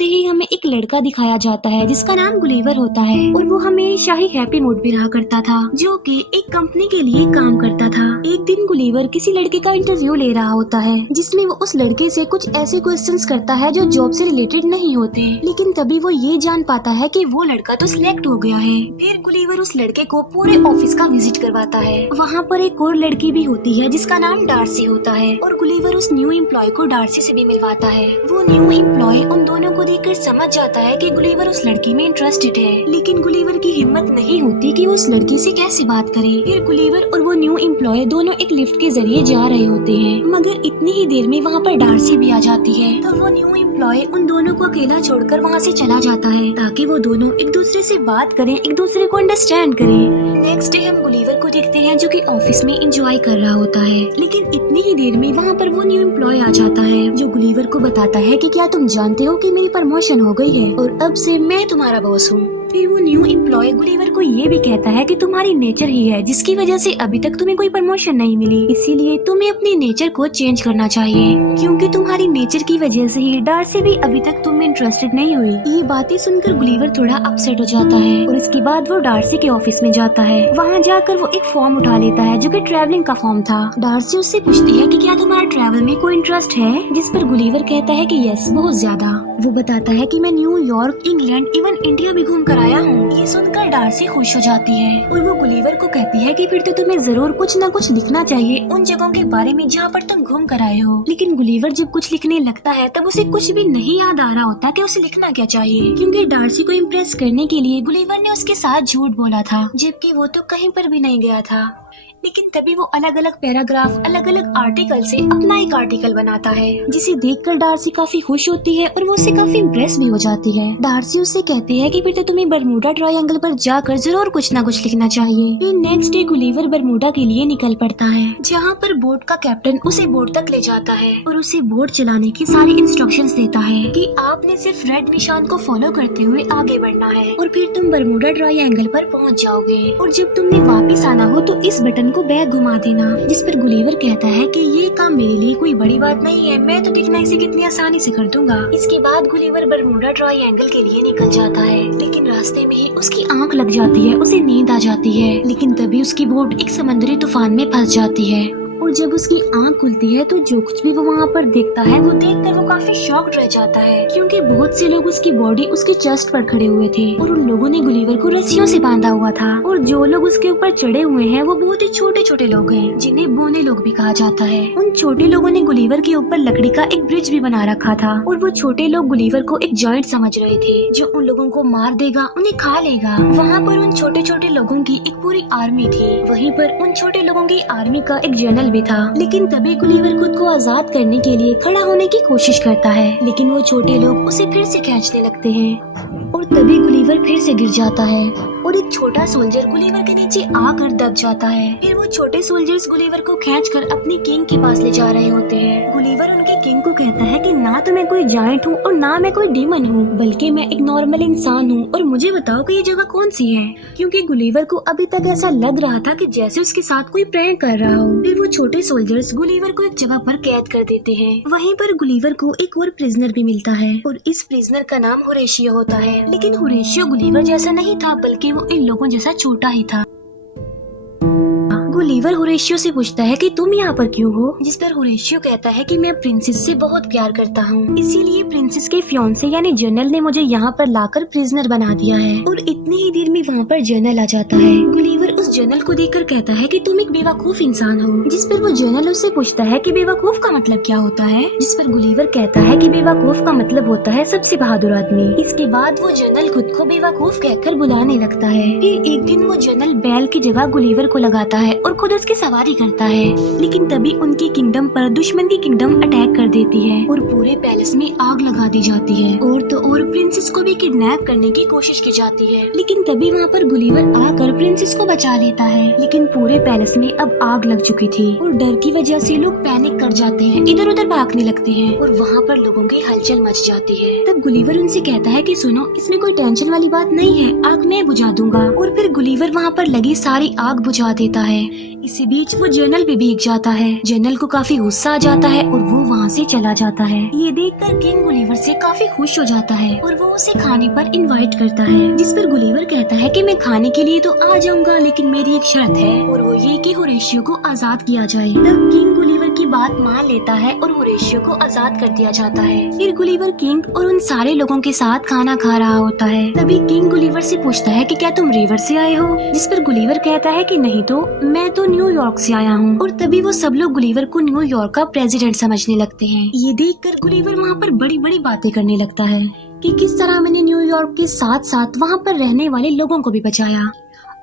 होते ही हमें एक लड़का दिखाया जाता है जिसका नाम गुलीवर होता है और वो हमेशा ही हैप्पी मूड में रहा करता था, जो कि एक कंपनी के लिए काम करता था। एक दिन गुलीवर किसी लड़के का इंटरव्यू ले रहा होता है जिसमें वो उस लड़के से कुछ ऐसे क्वेश्चंस करता है जो जॉब से रिलेटेड नहीं होते, लेकिन तभी वो ये जान पाता है कि वो लड़का तो सिलेक्ट हो गया है। फिर गुलीवर उस लड़के को पूरे ऑफिस का विजिट करवाता है। वहाँ पर एक और लड़की भी होती है जिसका नाम डार्सी होता है और गुलीवर उस न्यू एम्प्लॉय को डार्सी से भी मिलवाता है। वो न्यू एम्प्लॉय उन दोनों को देखकर समझ जाता है कि गुलीवर उस लड़की में इंटरेस्टेड है, लेकिन गुलीवर की हिम्मत नहीं होती कि वो उस लड़की से कैसे बात करे। फिर गुलीवर और वो न्यू एम्प्लॉय दोनों एक लिफ्ट के जरिए जा रहे होते हैं, मगर इतनी ही देर में वहाँ पर डार्सी भी आ जाती है। तो वो न्यू एम्प्लॉय उन दोनों को अकेला छोड़कर वहाँ से चला जाता है ताकि वो दोनों एक दूसरे से बात करें, एक दूसरे को अंडरस्टैंड करें। नेक्स्ट डे हम गुलीवर को देखते हैं जो कि ऑफिस में एंजॉय कर रहा होता है, लेकिन इतनी ही देर में वहाँ पर वो न्यू एम्प्लॉय आ जाता है जो गुलीवर को बताता है कि क्या तुम जानते हो कि मेरी प्रमोशन हो गई है और अब से मैं तुम्हारा बॉस हूँ। फिर वो न्यू एम्प्लॉय गुलीवर को ये भी कहता है कि तुम्हारी नेचर ही है जिसकी वजह से अभी तक तुम्हें कोई प्रमोशन नहीं मिली, इसीलिए तुम्हें अपनी नेचर को चेंज करना चाहिए, क्योंकि तुम्हारी नेचर की वजह से ही डार्सी भी अभी तक तुम में इंटरेस्टेड नहीं हुई। ये बातें सुनकर गुलीवर थोड़ा अपसेट हो जाता है और इसके बाद वो डार्सी के ऑफिस में जाता है। वहाँ जाकर वो एक फॉर्म उठा लेता है जो कि ट्रैवलिंग का फॉर्म था। डार्सी उससे पूछती है कि क्या तुम्हारा ट्रैवल में कोई इंटरेस्ट है, जिस पर गुलीवर कहता है कि यस, बहुत ज्यादा। वो बताता है कि मैं न्यूयॉर्क, इंग्लैंड, इवन इंडिया भी घूम कर आया हूँ। ये सुनकर डार्सी खुश हो जाती है और वो गुलीवर को कहती है कि फिर तो तुम्हें जरूर कुछ न कुछ लिखना चाहिए उन जगहों के बारे में जहाँ पर तुम घूम कर आए हो। लेकिन गुलीवर जब कुछ लिखने लगता है तब उसे कुछ भी नहीं याद आ रहा होता कि उसे लिखना क्या चाहिए, क्योंकि डार्सी को इम्प्रेस करने के लिए गुलीवर ने उसके साथ झूठ बोला था, जबकि वो तो कहीं पर भी नहीं गया था। लेकिन तभी वो अलग अलग पैराग्राफ, अलग अलग आर्टिकल से अपना एक आर्टिकल बनाता है, जिसे देखकर डार्सी काफी खुश होती है और वो उससे काफी इम्प्रेस भी हो जाती है। डार्सी उससे कहती है कि फिर तो तुम्हें बरमूडा ट्रायंगल पर जाकर जरूर कुछ न कुछ लिखना चाहिए। फिर नेक्स्ट डे गुलीवर बरमूडा के लिए निकल पड़ता है, जहाँ पर बोट का कैप्टन उसे बोट तक ले जाता है और उसे बोट चलाने की सारी इंस्ट्रक्शंस देता है कि आपने सिर्फ रेड निशान को फॉलो करते हुए आगे बढ़ना है और फिर तुम बरमूडा ट्रायंगल पर पहुँच जाओगे, और जब तुमने वापिस आना हो तो इस बटन को बैग घुमा देना। जिस पर गुलीवर कहता है कि ये काम मेरे लिए कोई बड़ी बात नहीं है, मैं तो देखना इसे कितनी आसानी से कर दूंगा। इसके बाद गुलीवर बरमूडा ट्रायंगल के लिए निकल जाता है, लेकिन रास्ते में ही उसकी आंख लग जाती है, उसे नींद आ जाती है। लेकिन तभी उसकी बोट एक समुद्री तूफान में फंस जाती है और जब उसकी आंख खुलती है तो जो कुछ भी वो वहाँ पर देखता है वो देखकर वो काफी शॉक्ड रह जाता है, क्योंकि बहुत से लोग उसकी बॉडी उसके चेस्ट पर खड़े हुए थे और उन लोगों ने गुलीवर को रस्सियों से बांधा हुआ था, और जो लोग उसके ऊपर चढ़े हुए हैं वो बहुत ही छोटे छोटे लोग हैं जिन्हें बोने लोग भी कहा जाता है। उन छोटे लोगों ने गुलीवर के ऊपर लकड़ी का एक ब्रिज भी बना रखा था और वो छोटे लोग गुलीवर को एक जॉइंट समझ रहे थे जो उन लोगों को मार देगा, उन्हें खा लेगा। वहाँ पर उन छोटे छोटे लोगों की एक पूरी आर्मी थी, वहीं पर उन छोटे लोगों की आर्मी का एक जनरल भी था। लेकिन तभी गुलीवर खुद को आजाद करने के लिए खड़ा होने की कोशिश करता है, लेकिन वो छोटे लोग उसे फिर से खींचने लगते हैं और तभी गुलीवर फिर से गिर जाता है और एक छोटा सोल्जर गुलीवर के नीचे आकर दब जाता है। फिर वो छोटे सोल्जर्स गुलीवर को खींचकर अपनी किंग के पास ले जा रहे होते हैं। गुलीवर उनके किंग को कहता है कि ना तो मैं कोई जायंट हूँ और ना मैं कोई डीमन हूँ, बल्कि मैं एक नॉर्मल इंसान हूँ, और मुझे बताओ कि ये जगह कौन सी है, क्योंकि गुलीवर को अभी तक ऐसा लग रहा था कि जैसे उसके साथ कोई प्रैंक कर रहा हो। फिर वो छोटे सोल्जर्स गुलीवर को एक जगह पर कैद कर देते हैं। वहीं पर गुलीवर को एक और प्रिजनर भी मिलता है और इस प्रिजनर का नाम होरेशियो होता है, लेकिन होरेशियो गुलीवर जैसा नहीं था, बल्कि वो इन लोगों जैसा छोटा ही था। गुलीवर होरेशियो से पूछता है कि तुम यहाँ पर क्यों हो, जिस पर होरेशियो कहता है कि मैं प्रिंसेस से बहुत प्यार करता हूँ, इसीलिए प्रिंसेस के फियांसे यानी जनरल ने मुझे यहाँ पर लाकर प्रिजनर बना दिया है। और इतनी ही देर में वहाँ पर जनरल आ जाता है। गुलीवर उस जनरल को देखकर कहता है कि तुम एक बेवकूफ इंसान हो, जिस पर वो जनरल उससे पूछता है कि बेवकूफ का मतलब क्या होता है, जिस पर गुलीवर कहता है कि बेवकूफ का मतलब होता है सबसे बहादुर आदमी। इसके बाद वो जनरल खुद को बेवकूफ कहकर बुलाने लगता है। फिर एक दिन वो जनरल बैल की जगह गुलीवर को लगाता है और खुद उसकी सवारी करता है, लेकिन तभी उनकी किंगडम पर दुश्मन की किंगडम अटैक कर देती है और पूरे पैलेस में आग लगा दी जाती है, और तो और प्रिंसेस को भी किडनैप करने की कोशिश की जाती है। लेकिन तभी वहाँ पर गुलीवर आकर प्रिंसेस को बचा बचा लेता है, लेकिन पूरे पैलेस में अब आग लग चुकी थी और डर की वजह से लोग पैनिक कर जाते हैं, इधर उधर भागने लगते हैं और वहाँ पर लोगों की हलचल मच जाती है। तब गुलिवर उनसे कहता है कि सुनो, इसमें कोई टेंशन वाली बात नहीं है, आग मैं बुझा दूंगा। और फिर गुलिवर वहाँ पर लगी सारी आग बुझा देता है। इसी बीच वो जनरल भी भीग जाता है। जनरल को काफी गुस्सा आ जाता है और वो वहाँ से चला जाता है। ये देखकर किंग गुलिवर से काफी खुश हो जाता है और वो उसे खाने पर इनवाइट करता है, जिस पर गुलिवर कहता है कि मैं खाने के लिए तो आ जाऊंगा, लेकिन मेरी एक शर्त है और वो ये कि होरेशियो को आजाद किया जाए। तब किंग गुलिवर की बात मान लेता है और होरेशियो को आजाद कर दिया जाता है। फिर गुलिवर किंग और उन सारे लोगों के साथ खाना खा रहा होता है। तभी किंग गुलिवर से पूछता है कि क्या तुम रिवर से आए हो, जिस पर गुलिवर कहता है कि नहीं तो मैं तो न्यूयॉर्क से आया हूँ। और तभी वो सब लोग गुलिवर को न्यूयॉर्क का प्रेसिडेंट समझने लगते हैं। ये देखकर गुलिवर वहाँ पर बड़ी बड़ी बातें करने लगता है कि किस तरह मैंने न्यूयॉर्क के साथ साथ वहाँ पर रहने वाले लोगों को भी बचाया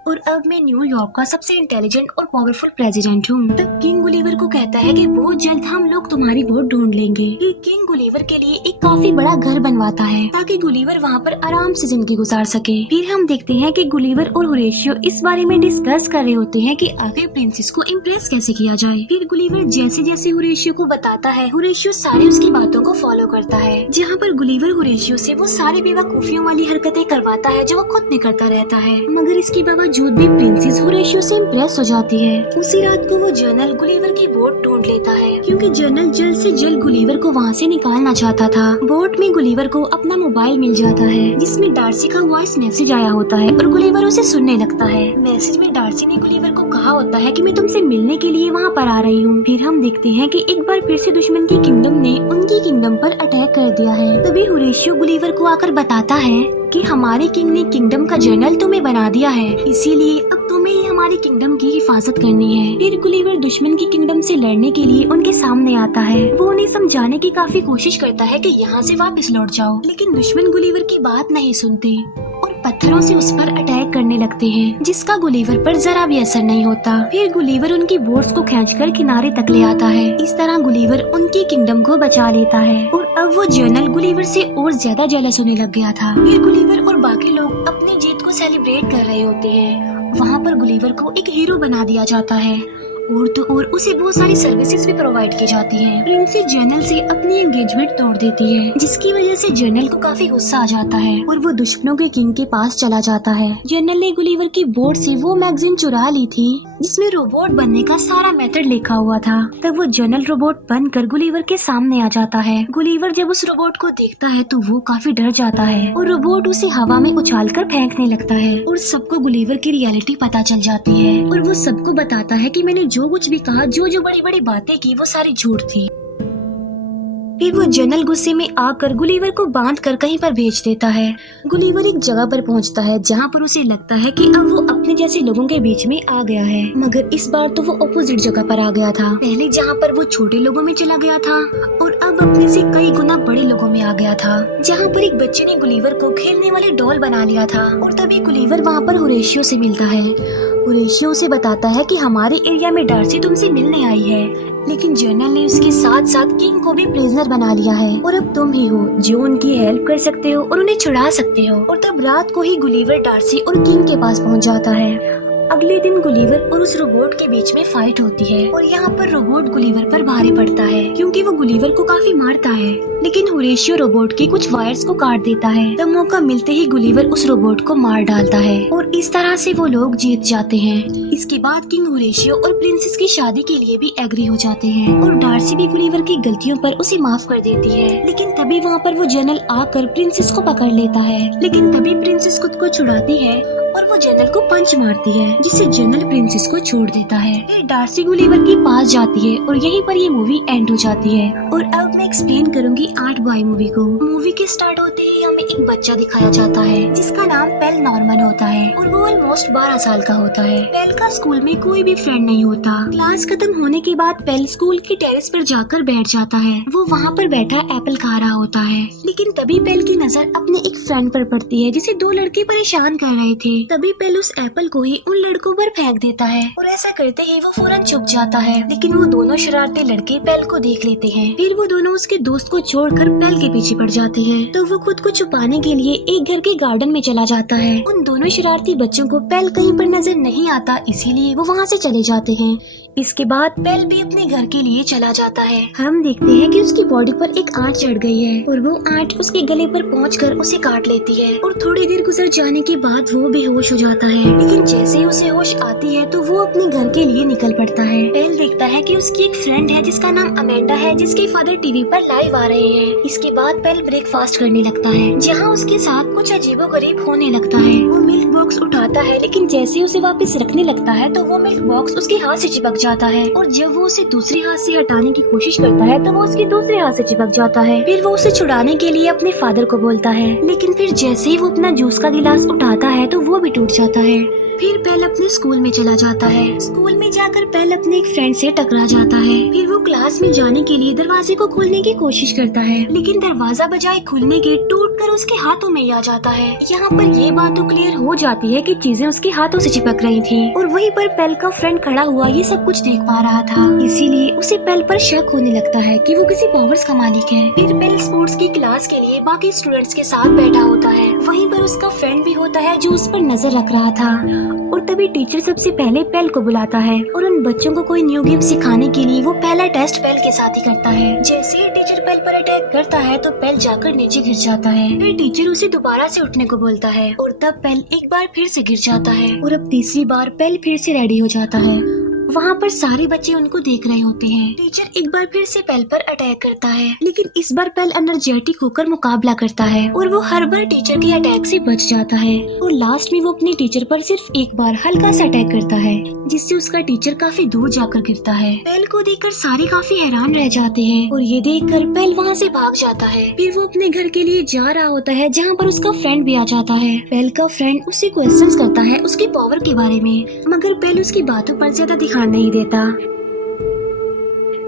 और अब मैं न्यूयॉर्क का सबसे इंटेलिजेंट और पावरफुल प्रेसिडेंट हूँ। तब किंग गुलिवर को कहता है कि बहुत जल्द हम लोग तुम्हारी वोट ढूंढ लेंगे। फिर किंग गुलिवर के लिए एक काफी बड़ा घर बनवाता है ताकि गुलिवर वहाँ पर आराम से जिंदगी गुजार सके। फिर हम देखते हैं कि गुलिवर और होरेशियो इस बारे में डिस्कस कर रहे होते हैं कि आखिर प्रिंसेस को इम्प्रेस कैसे किया जाए। फिर गुलिवर जैसे जैसे होरेशियो को बताता है, होरेशियो सारी उसकी बातों को फॉलो करता है। जहाँ पर गुलिवर होरेशियो से वो सारी बेवकूफियों वाली हरकतें करवाता है जो वो खुद नहीं करता रहता है, मगर इसके बावजूद भी प्रिंसेस होरेशियो से इम्प्रेस हो जाती है। उसी रात को वो जनरल गुलिवर की बोट ढूंढ लेता है, क्योंकि जनरल जल्द से जल्द गुलिवर को वहाँ से निकालना चाहता था। बोट में गुलिवर को अपना मोबाइल मिल जाता है, जिसमें डार्सी का वॉइस मैसेज आया होता है और गुलिवर उसे सुनने लगता है। मैसेज में डार्सी ने गुलिवर को कहा होता है कि मैं तुमसे मिलने के लिए वहाँ पर आ रही हूँ। फिर हम देखते हैं कि एक बार फिर से दुश्मन की किंगडम ने उनकी किंगडम पर अटैक कर दिया है। तभी होरेशियो गुलिवर को आकर बताता है कि हमारे किंग ने किंगडम का जनरल तुम्हें बना दिया है, इसीलिए अब तुम्हें ही हमारी किंगडम की हिफाजत करनी है। फिर गुलिवर दुश्मन की किंगडम से लड़ने के लिए उनके सामने आता है। वो उन्हें समझाने की काफी कोशिश करता है कि यहाँ से वापस लौट जाओ, लेकिन दुश्मन गुलिवर की बात नहीं सुनते और पत्थरों से उस पर अटैक करने लगते हैं, जिसका गुलिवर पर जरा भी असर नहीं होता। फिर गुलिवर उनकी बोट्स को खींचकर किनारे तक ले आता है। इस तरह गुलिवर उनकी किंगडम को बचा लेता है और अब वो जनरल गुलिवर से और ज्यादा जेलस होने लग गया था। फिर गुलिवर और बाकी लोग अपनी जीत को सेलिब्रेट कर रहे होते हैं। वहाँ पर गुलिवर को एक हीरो बना दिया जाता है और तो और उसे बहुत सारी सर्विसेज भी प्रोवाइड की जाती हैं। प्रिंसेस जनरल से अपनी एंगेजमेंट तोड़ देती है, जिसकी वजह से जनरल को काफी गुस्सा आ जाता है और वो दुश्मनों के किंग के पास चला जाता है। जनरल ने गुलिवर की बोर्ड से वो मैगजीन चुरा ली थी जिसमें रोबोट बनने का सारा मेथड लिखा हुआ था। तब वो जनरल रोबोट बनकर गुलिवर के सामने आ जाता है। गुलिवर जब उस रोबोट को देखता है तो वो काफी डर जाता है और रोबोट उसे हवा में उछालकर फेंकने लगता है और सबको गुलिवर की रियलिटी पता चल जाती है और वो सबको बताता है कि मैंने जो कुछ भी कहा, जो जो बड़ी बड़ी बातें की, वो सारी झूठ थी। फिर वो जनरल गुस्से में आकर गुलिवर को बांध कर कहीं पर भेज देता है। गुलिवर एक जगह पर पहुंचता है जहां पर उसे लगता है कि अब वो अपने जैसे लोगों के बीच में आ गया है, मगर इस बार तो वो अपोजिट जगह पर आ गया था। पहले जहां पर वो छोटे लोगों में चला गया था और अब अपने से कई गुना बड़े लोगों में आ गया था, जहाँ पर एक बच्चे ने गुलिवर को खेलने वाले डॉल बना लिया था। और तभी गुलिवर वहाँ पर होरेशियो से मिलता है। होरेशियो उसे बताता है कि हमारे एरिया में डार्सी तुमसे मिलने आई है, लेकिन जनरल ने उसके साथ साथ किंग को भी प्रिजनर बना लिया है और अब तुम ही हो जो उनकी हेल्प कर सकते हो और उन्हें छुड़ा सकते हो। और तब रात को ही गुलिवर डार्सी और किंग के पास पहुंच जाता है। अगले दिन गुलिवर और उस रोबोट के बीच में फाइट होती है और यहाँ पर रोबोट गुलिवर पर भारी पड़ता है क्योंकि वो गुलिवर को काफी मारता है, लेकिन होरेशियो रोबोट के कुछ वायर्स को काट देता है। तब मौका मिलते ही गुलिवर उस रोबोट को मार डालता है और इस तरह से वो लोग जीत जाते हैं। इसके बाद किंग होरेशियो और प्रिंसेस की शादी के लिए भी एग्री हो जाते हैं और डार्सी भी गुलिवर की गलतियों पर उसे माफ कर देती है। लेकिन तभी वहाँ पर वो जनरल आकर प्रिंसेस को पकड़ लेता है, लेकिन तभी प्रिंसेस खुद को छुड़ाती है और वो जनरल को पंच मारती है, जिससे जनरल प्रिंसेस को छोड़ देता है। फिर डार्सी गुलिवर के पास जाती है और यहीं पर ये मूवी एंड हो जाती है। और अब मैं एक्सप्लेन करूंगी 8 बॉय मूवी को। मूवी के स्टार्ट होते ही हमें एक बच्चा दिखाया जाता है जिसका नाम पेल नॉर्मन होता है और वो ऑलमोस्ट 12 साल का होता है। पेल का स्कूल में कोई भी फ्रेंड नहीं होता। क्लास खत्म होने के बाद पेल स्कूल के टेरेस पर जाकर बैठ जाता है। वो वहाँ पर बैठा एप्पल खा रहा होता है, लेकिन तभी पेल की नजर अपने एक फ्रेंड पर पड़ती है जिसे 2 लड़के परेशान कर रहे थे। तभी पेल उस एप्पल को ही उन लड़कों पर फेंक देता है और ऐसा करते ही वो फौरन चुप जाता है। लेकिन वो दोनों शरारती लड़के पेल को देख लेते हैं। फिर वो दोनों उसके दोस्त को छोड़कर पेल के पीछे पड़ जाते हैं। तो वो खुद को छुपाने के लिए एक घर के गार्डन में चला जाता है। उन दोनों शरारती बच्चों को पेल कहीं पर नजर नहीं आता, इसीलिए वो वहाँ से चले जाते हैं। इसके बाद पेल भी अपने घर के लिए चला जाता है। हम देखते हैं कि उसकी बॉडी पर एक आंच चढ़ गई है और वो आंच उसके गले पर पहुंचकर उसे काट लेती है और थोड़ी देर गुजर जाने के बाद वो बेहोश हो जाता है। लेकिन जैसे ही उसे होश आती है तो वो अपने घर के लिए निकल पड़ता है। पेल देखता है कि उसकी एक फ्रेंड है जिसका नाम अमेंडा है, जिसके फादर टीवी पर लाइव आ रहे हैं। इसके बाद पेल ब्रेकफास्ट करने लगता है, जहाँ उसके साथ कुछ अजीबोगरीब होने लगता है। वो मिल्क बॉक्स उठाता है, लेकिन जैसे उसे वापस रखने लगता है तो वो मिल्क बॉक्स उसके हाथ से चिपक जाता है और जब वो उसे दूसरे हाथ से हटाने की कोशिश करता है तो वो उसके दूसरे हाथ से चिपक जाता है। फिर वो उसे छुड़ाने के लिए अपने फादर को बोलता है, लेकिन फिर जैसे ही वो अपना जूस का गिलास उठाता है तो वो भी टूट जाता है। फिर पेल अपने स्कूल में चला जाता है। स्कूल में जाकर पेल अपने एक फ्रेंड से टकरा जाता है। फिर वो क्लास में जाने के लिए दरवाजे को खोलने की कोशिश करता है, लेकिन दरवाजा बजाय खुलने के टूटकर उसके हाथों में आ जाता है। यहाँ पर ये बात तो क्लियर हो जाती है कि चीजें उसके हाथों से चिपक रही थी और वहीं पर पेल का फ्रेंड खड़ा हुआ ये सब कुछ देख पा रहा था, इसीलिए उसे पेल पर शक होने लगता है कि वो किसी पावर्स का मालिक है। फिर पेल स्पोर्ट्स की क्लास के लिए बाकी स्टूडेंट्स के साथ बैठा होता है। वहीं पर उसका फ्रेंड भी होता है जो उस पर नजर रख रहा था और तभी टीचर सबसे पहले पेल को बुलाता है और उन बच्चों को कोई न्यू गेम सिखाने के लिए वो पहला टेस्ट पेल के साथ ही करता है। जैसे ही टीचर पेल पर अटैक करता है तो पेल जाकर नीचे गिर जाता है। फिर टीचर उसे दोबारा से उठने को बोलता है और तब पेल एक बार फिर से गिर जाता है और अब तीसरी बार पेल फिर से रेडी हो जाता है। वहाँ पर सारे बच्चे उनको देख रहे होते हैं। टीचर एक बार फिर से पेल पर अटैक करता है, लेकिन इस बार पेल एनर्जेटिक होकर मुकाबला करता है और वो हर बार टीचर के अटैक से बच जाता है और लास्ट में वो अपने टीचर पर सिर्फ एक बार हल्का सा अटैक करता है, जिससे उसका टीचर काफी दूर जाकर गिरता है। पेल को देखकर सारे काफी हैरान रह जाते हैं और ये देखकर पेल वहाँ से भाग जाता है। फिर वो अपने घर के लिए जा रहा होता है, जहाँ पर उसका फ्रेंड भी आ जाता है। पेल का फ्रेंड उससे क्वेश्चंस करता है उसकी पावर के बारे में, मगर पेल उसकी बातों पर ज्यादा ध्यान नहीं देता।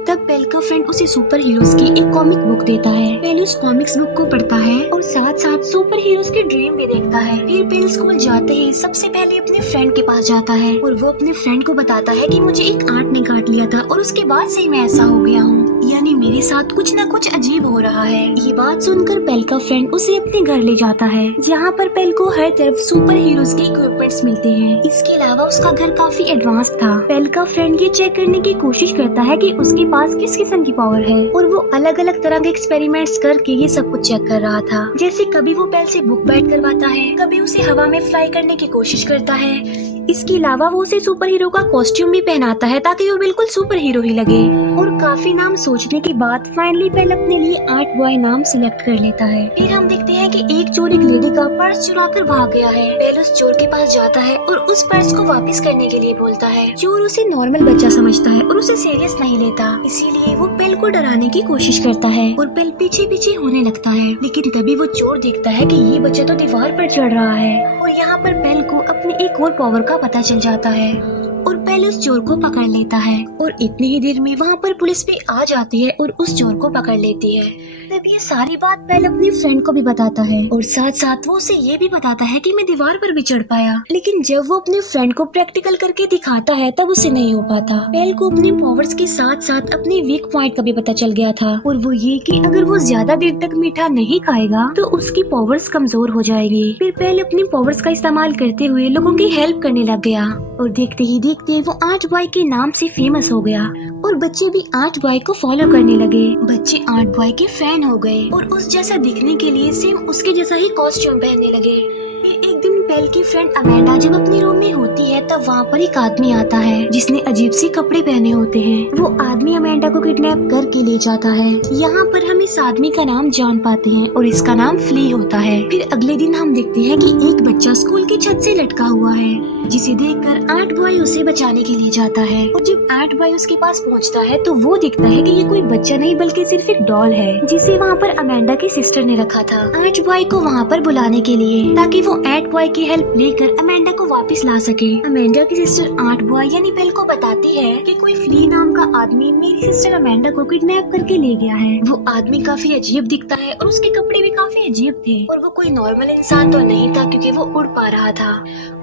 तब पेल का फ्रेंड उसे सुपर हीरोज की एक कॉमिक बुक देता है। पेल उस कॉमिक्स बुक को पढ़ता है और साथ साथ सुपर हीरोज के ड्रीम भी देखता है। फिर पेल स्कूल जाते ही सबसे पहले अपने फ्रेंड के पास जाता है और वो अपने फ्रेंड को बताता है कि मुझे एक आंट ने काट लिया था और उसके बाद से ही मैं ऐसा हो गया हूँ, यानी मेरे साथ कुछ न कुछ अजीब हो रहा है। ये बात सुनकर पेल का फ्रेंड उसे अपने घर ले जाता है, जहाँ पर पेल को हर तरफ सुपर हीरोज के इक्विपमेंट्स मिलते हैं। इसके अलावा उसका घर काफी एडवांस था। पेल का फ्रेंड ये चेक करने की कोशिश करता है कि उसके पास किस किस्म की पावर है और वो अलग अलग तरह के एक्सपेरिमेंट्स करके ये सब कुछ चेक कर रहा था। जैसे कभी वो पेल से बुक बाइट करवाता है, कभी उसे हवा में फ्लाई करने की कोशिश करता है। इसके अलावा वो उसे सुपर हीरो का कॉस्ट्यूम भी पहनाता है ताकि वो बिल्कुल सुपर हीरो ही लगे। और काफी नाम सोचने के बाद फाइनली पेल अपने लिए आर्ट बॉय नाम सिलेक्ट कर लेता है। फिर हम देखते हैं कि एक चोर एक लेडी का पर्स चुरा कर भाग गया है। पेल उस चोर के पास जाता है और उस पर्स को वापस करने के लिए बोलता है। चोर उसे नॉर्मल बच्चा समझता है और उसे सीरियस नहीं लेता, इसीलिए वो पेल को डराने की कोशिश करता है और पेल पीछे पीछे होने लगता है। लेकिन तभी वो चोर देखता है कि ये बच्चा तो दीवार पर चढ़ रहा है और यहाँ पर पेल को अपनी एक और पावर का पता चल जाता है और पेल उस चोर को पकड़ लेता है और इतनी ही देर में वहाँ पर पुलिस भी आ जाती है और उस चोर को पकड़ लेती है। तब ये सारी बात पेल अपने फ्रेंड को भी बताता है और साथ साथ वो उसे ये भी बताता है कि मैं दीवार पर भी चढ़ पाया। लेकिन जब वो अपने फ्रेंड को प्रैक्टिकल करके दिखाता है तब उसे नहीं हो पाता। पेल को अपने पावर्स के साथ साथ अपने वीक पॉइंट का भी पता चल गया था और वो ये कि अगर वो ज्यादा देर तक मीठा नहीं खाएगा तो उसकी पावर्स कमजोर हो जाएगी। फिर पेल अपनी पावर्स का इस्तेमाल करते हुए लोगों की हेल्प करने लग गया और देखते ही देखते वो आर्ट बॉय के नाम से फेमस हो गया और बच्चे भी आर्ट बॉय को फॉलो करने लगे। बच्चे आर्ट बॉय के फैन हो गए और उस जैसा दिखने के लिए सेम उसके जैसा ही कॉस्ट्यूम पहनने लगे। फिर एक दिन पेल की फ्रेंड अमेंडा जब अपने रूम में होती है तब वहाँ पर एक आदमी आता है जिसने अजीब से कपड़े पहने होते हैं। वो आदमी अमेंडा को किडनैप करके ले जाता है। यहाँ पर हम इस आदमी का नाम जान पाते हैं और इसका नाम फ्ली होता है। फिर अगले दिन हम देखते हैं कि एक बच्चा स्कूल की छत से लटका हुआ है। जिसे देखकर आर्ट बॉय उसे बचाने के लिए जाता है। और जब आर्ट बॉय उसके पास पहुंचता है तो वो दिखता है कि ये कोई बच्चा नहीं बल्कि सिर्फ एक डॉल है जिसे वहाँ पर अमेंडा की सिस्टर ने रखा था आर्ट बॉय को वहाँ पर बुलाने के लिए, ताकि वो आर्ट बॉय की हेल्प लेकर अमेंडा को वापस ला सके। अमेंडा की सिस्टर आर्ट बॉय यानी बेल को बताती है कि कोई फ्ली नाम का आदमी मेरी सिस्टर अमेंडा को किडनैप करके ले गया है। वो आदमी काफी अजीब दिखता है और उसके कपड़े भी काफी अजीब थे और वो कोई नॉर्मल इंसान तो नहीं था क्योंकि वो उड़ पा रहा था।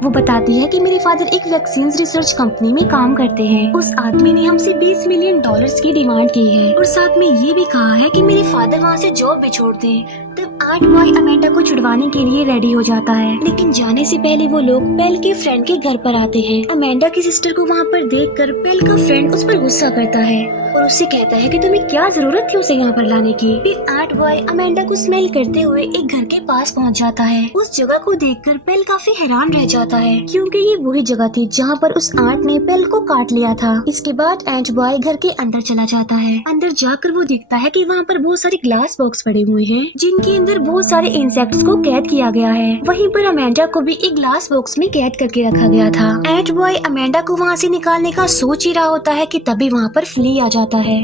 वो बताती है कि मेरे फादर एक वैक्सीन रिसर्च कंपनी में काम करते हैं। उस आदमी ने हमसे $20 मिलियन की डिमांड की है और साथ में ये भी कहा है कि मेरे फादर वहाँ से जॉब भी छोड़ दें। तब आर्ट बॉय अमेंडा को छुड़वाने के लिए रेडी हो जाता है, लेकिन जाने से पहले वो लोग पेल के फ्रेंड के घर पर आते हैं। अमेंडा की सिस्टर को वहाँ पर देखकर पेल का फ्रेंड उस पर गुस्सा करता है और उससे कहता है कि तुम्हें क्या जरूरत थी उसे यहाँ पर लाने की। फिर आर्ट बॉय अमेंडा को स्मेल करते हुए एक घर के पास पहुँच जाता है। उस जगह को देखकर पेल काफी हैरान रह जाता है क्योंकि ये वही जगह थी जहाँ पर उस आर्ट ने पेल को काट लिया था। इसके बाद आर्ट बॉय घर के अंदर चला जाता है। अंदर जाकर वो देखता है कि वहाँ पर बहुत सारे ग्लास बॉक्स पड़े हुए हैं जिनके अंदर बहुत सारे इंसेक्ट्स को कैद किया गया है। वहीं पर अमेंडा को भी एक ग्लास बॉक्स में कैद करके रखा गया था। आर्ट बॉय अमेंडा को वहाँ से निकालने का सोच ही रहा होता है कि तभी वहाँ पर फ्ली आ जाता है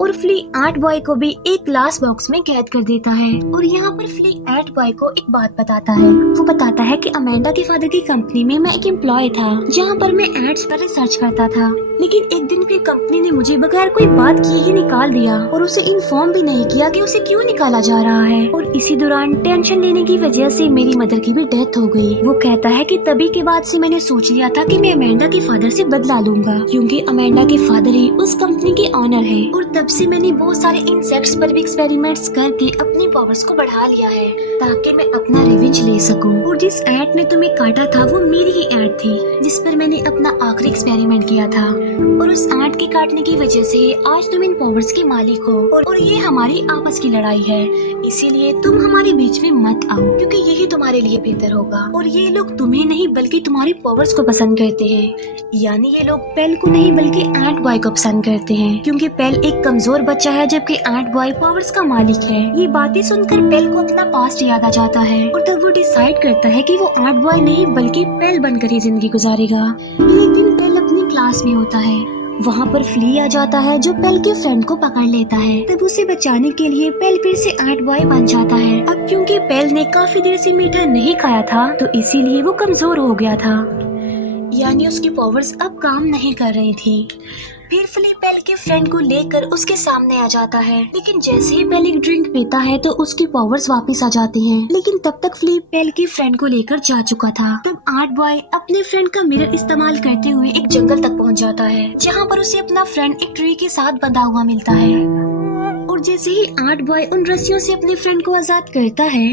और फ्ली आर्ट बॉय को भी एक ग्लास बॉक्स में कैद कर देता है। और यहाँ पर फ्ली आर्ट बॉय को एक बात बताता है। वो बताता है कि अमेंडा के फादर की कंपनी में मैं एक एम्प्लॉय था जहाँ पर मैं एड्स पर रिसर्च करता था, लेकिन एक दिन फिर कंपनी ने मुझे बगैर कोई बात किए ही निकाल दिया और उसे इन्फॉर्म भी नहीं किया कि उसे क्यों निकाला जा रहा है। और इसी दौरान टेंशन लेने की वजह से मेरी मदर की भी डेथ हो गई। वो कहता है कि तभी के बाद से मैंने सोच लिया था कि मैं अमेंडा के फादर से बदला लूंगा क्योंकि अमेंडा के फादर ही उस कंपनी के ऑनर है। और तब से मैंने बहुत सारे इंसेक्ट्स पर भी एक्सपेरिमेंट्स करके अपनी पावर्स को बढ़ा लिया है ताकि मैं अपना रिवेंज ले सकूं। और जिस एंट ने तुम्हें काटा था वो मेरी ही एंट थी जिस पर मैंने अपना आखिरी एक्सपेरिमेंट किया था और उस एंट के काटने की वजह से आज तुम इन पावर्स के मालिक हो और ये हमारी आपस की लड़ाई है, इसीलिए तुम हमारे बीच में मत आओ क्योंकि यही तुम्हारे लिए बेहतर होगा। और ये लोग तुम्हें नहीं बल्कि तुम्हारी पावर्स को पसंद करते हैं, यानी ये लोग पेल को नहीं बल्कि आर्ट बॉय को पसंद करते हैं क्योंकि पेल एक कमजोर बच्चा है जबकि आर्ट बॉय पावर्स का मालिक है। ये बातें सुनकर पेल को अपना पास्ट याद आ जाता है और तब वो डिसाइड करता है कि वो आर्ट बॉय नहीं बल्कि पेल बनकर ही जिंदगी गुजारेगा। एक दिन पेल अपनी क्लास में होता है, वहाँ पर फ्ली आ जाता है जो पेल के फ्रेंड को पकड़ लेता है। तब उसे बचाने के लिए पेल फिर से आर्ट बॉय बन जाता है। अब क्योंकि पेल ने काफी देर से मीठा नहीं खाया था तो इसीलिए वो कमजोर हो गया था, यानी उसकी पावर्स अब काम नहीं कर रही थी। फिर फ्ली पेल के फ्रेंड को लेकर उसके सामने आ जाता है, लेकिन जैसे ही पेल एक ड्रिंक पीता है तो उसकी पावर्स वापस आ जाती हैं। लेकिन तब तक फ्ली पेल के फ्रेंड को लेकर जा चुका था। तब आर्ट बॉय अपने फ्रेंड का मिरर इस्तेमाल करते हुए एक जंगल तक पहुंच जाता है जहां पर उसे अपना फ्रेंड एक ट्री के साथ बंधा हुआ मिलता है। और जैसे ही आर्ट बॉय उन रस्सियों से अपने फ्रेंड को आजाद करता है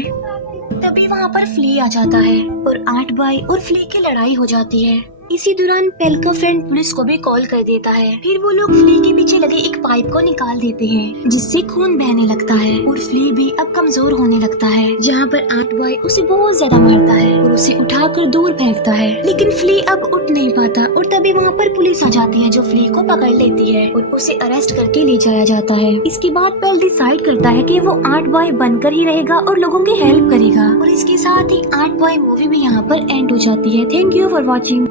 तभी वहाँ पर फ्ली आ जाता है और आर्ट बॉय और फ्ली की लड़ाई हो जाती है। इसी दौरान पेल का फ्रेंड पुलिस को भी कॉल कर देता है। फिर वो लोग फ्ली के पीछे लगे एक पाइप को निकाल देते हैं जिससे खून बहने लगता है और फ्ली भी अब कमजोर होने लगता है, जहाँ पर आर्ट बॉय उसे बहुत ज्यादा मारता है और उसे उठाकर दूर फेंकता है। लेकिन फ्ली अब उठ नहीं पाता और तभी वहाँ पर पुलिस आ जाती है जो फ्ली को पकड़ लेती है और उसे अरेस्ट करके ले जाया जाता है। इसके बाद पेल डिसाइड करता है कि वो आर्ट बॉय बनकर ही रहेगा और लोगों की हेल्प करेगा। और इसके साथ ही आर्ट बॉय मूवी भी यहाँ पर एंड हो जाती है। Thank you for watching.